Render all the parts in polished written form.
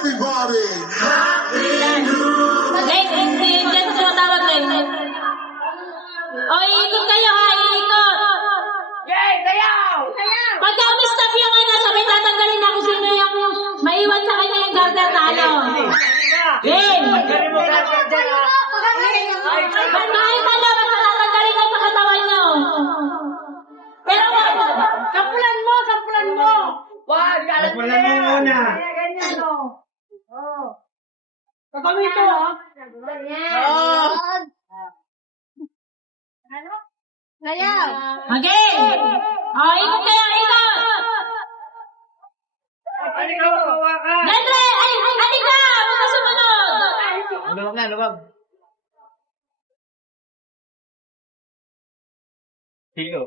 everybody. Diyan sa tumatawag na yun. O, iikot kayo ha, iikot. Pagka umistop yung ano, sabay tatanggalin ako sino yung maiwan sa kanya yung garter talo. Game! Kahit ano, basta tatanggalin ko sa katawan nyo. Pero, Sampulan mo! Wala mo muna. Ganyan, no? Oh. Kapag ito, ha? Ano? Ngayon. okay! O, ikot kayo, ikot! Gandre! Ay, halika! Huwag ka sumunod! Luwag na, luwag. Sino?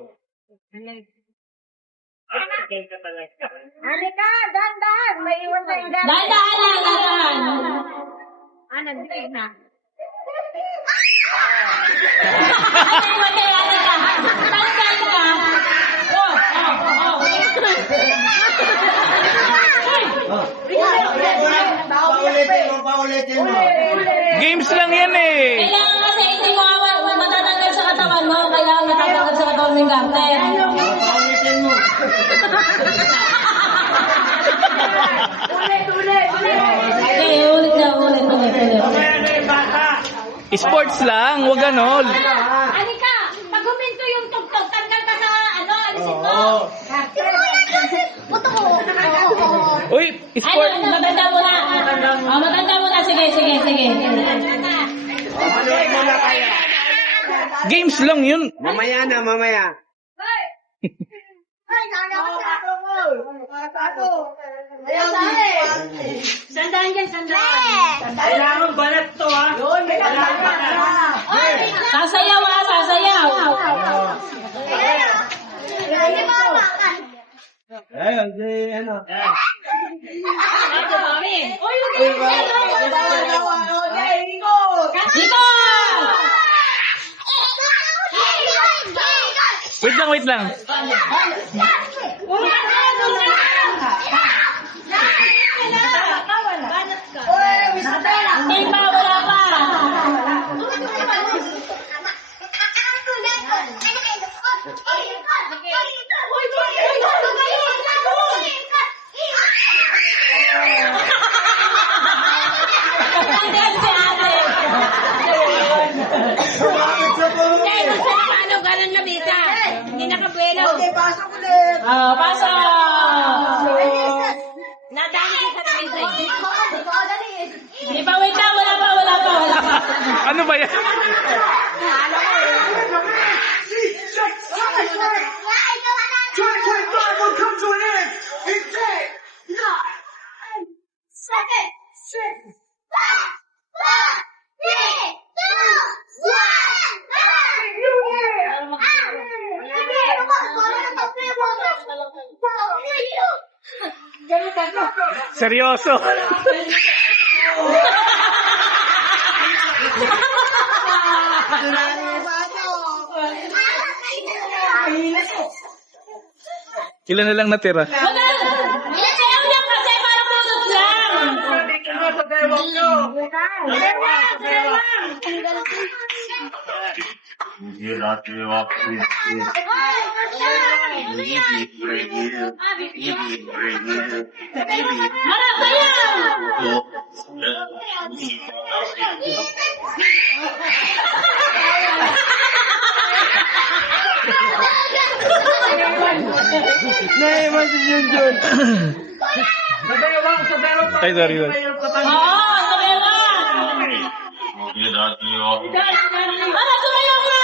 Halika, dahan-dahan. May iwan sa ilan. Dahan-dahan lang, dahan. Nandito na. Ay, iwan kayo, halika. Dahan-dahan ka. Paulitin mo. Games lang yan eh. Kailangan kasi hindi mo matatanggal sa katawan mo. Kailangan matatanggal sa katawan ng garter. Paulitin mo. Okay, ulit na, ulit. Sports lang, wag ganon. Halika, pag huminto yung tugtog, tanggal ka sa ano, alisin mo. Uy, sport. Ano, matanda mo na. O, matanda mo na. Sige. Games lang yun. Mamaya na, mamaya. Sandaan dyan, sandaan. Kailangan balat to, ha? Sasayaw ha, sasayaw. Ayun, si ano. Dito! Wait lang. Hindi pa, wala pa. Tanggal si ate. Paano ganun na bisa? Hindi nakabuelo. Pasok. Nadali ka sa bisa. Di ba, wait lang, wala pa. Ano ba yan? Seryoso. Ilan na lang natira? Wala. Sayaw lang kasi para punot lang. Harap sayaw. Naiwan si Junjun. Ay, sorry. Oo, sayaw lang. Para sumayaw ka.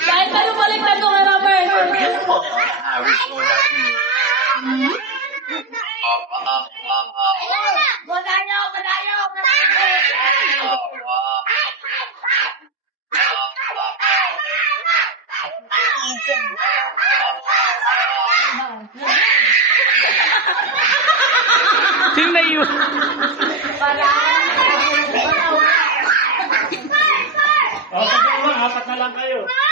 Kahit tayo baliktad ko kay Robert. Sino iiwan. O, sabi mo, apat na lang kayo. Wala.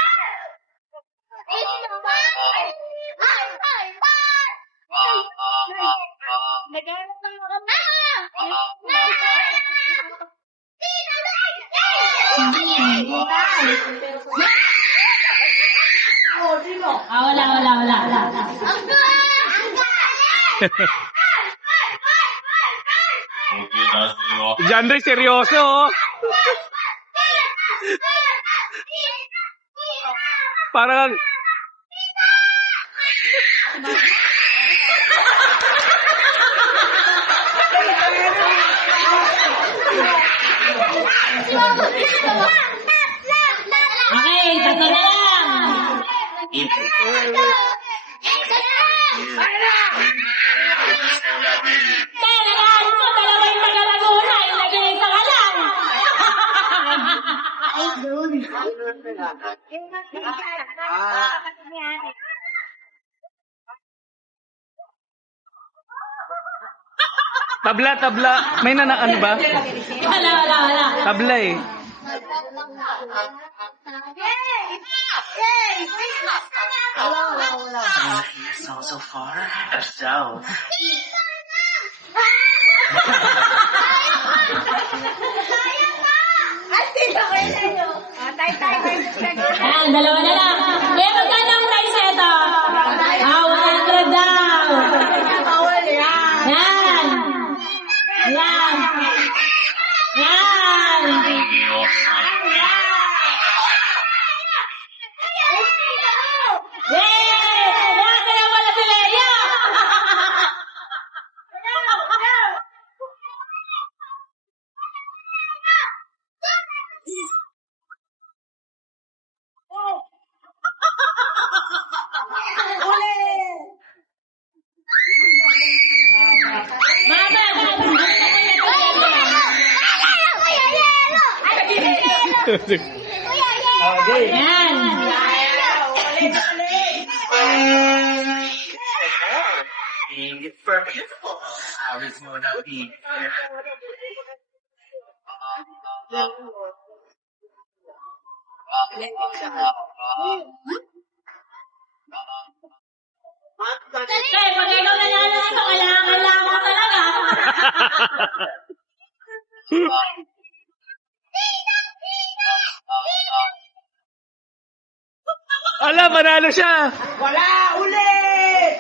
Jandre, seryoso, oh. Parang... Okay, tatlo na lang. Kailangan mo dalawa yung taga-Laguna, ilagay sa kalang. Tabla. May ano ba? Wala. Tabla eh. So far, so. Ayan, dalawa na lang. Kaya magkano ang price ito? 100 daw. Yan. Yay! Bakit na wala si Leia? Okay. Yan. Perfect. How is Mona be? Kaya pag ikaw nanalo ito, kailangan mo talaga. Ala, manalo siya. Wala! Ulit!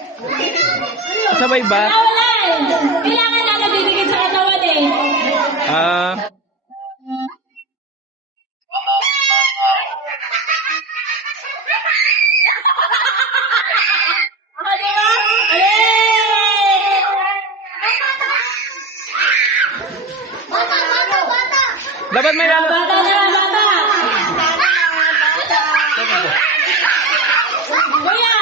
Sabay ba? Wala eh. Kailangan na nabibigyan sa katawan eh. Ah, O, diba? dapat may lalo. Bata na, bata. Kuya,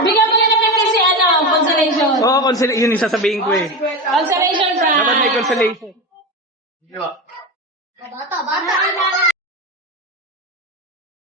bigyan mo na ng 50 si consolation. Oo, yun yung sasabihin ko eh. Consolation prize. Dapat may consolation. Bata.